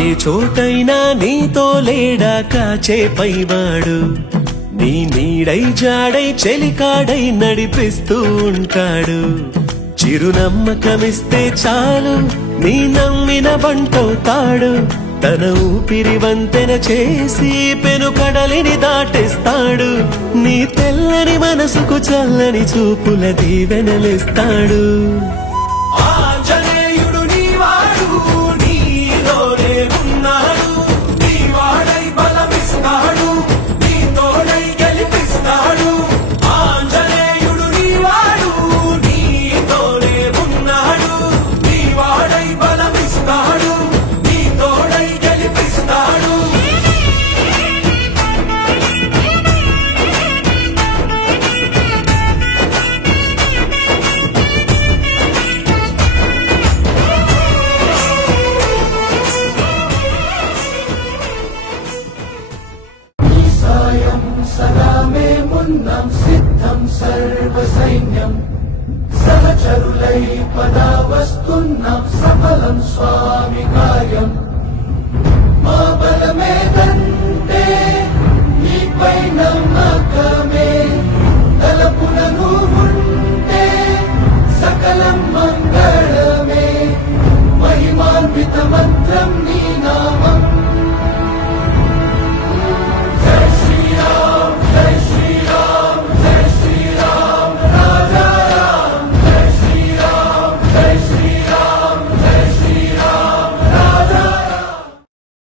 ఏ చోటైనా నీతో లేడా కాచే పైవాడు, నీ నీడై జాడై చెలికాడై నడిపిస్తూ ఉంటాడు. చిరునమ్మకమిస్తే చాలు నీ నమ్మిన బంటవుతాడు. తన ఊపిరి వంతెన చేసి పెను కడలిని దాటేస్తాడు. నీ తెల్లని మనసుకు చల్లని చూపుల దీవెనలిస్తాడు. ఆంజనేయుడు నీవాడు, నీలోనే ఉన్నాడు. నీవాడై బలమిస్తాడు, నీ తోడై గెలిపిస్తాడు. ఆంజనేయుడు నీవాడు, నీతోనే ఉన్నాడు. నీవాడై బలమిస్తాడు, నీ తోడై గెలిపిస్తాడు. సదామే మున్నం సిద్ధం సర్వసైన్యం, సహచరులై పదా వస్తున్నాం సఫలం స్వామి కార్యం.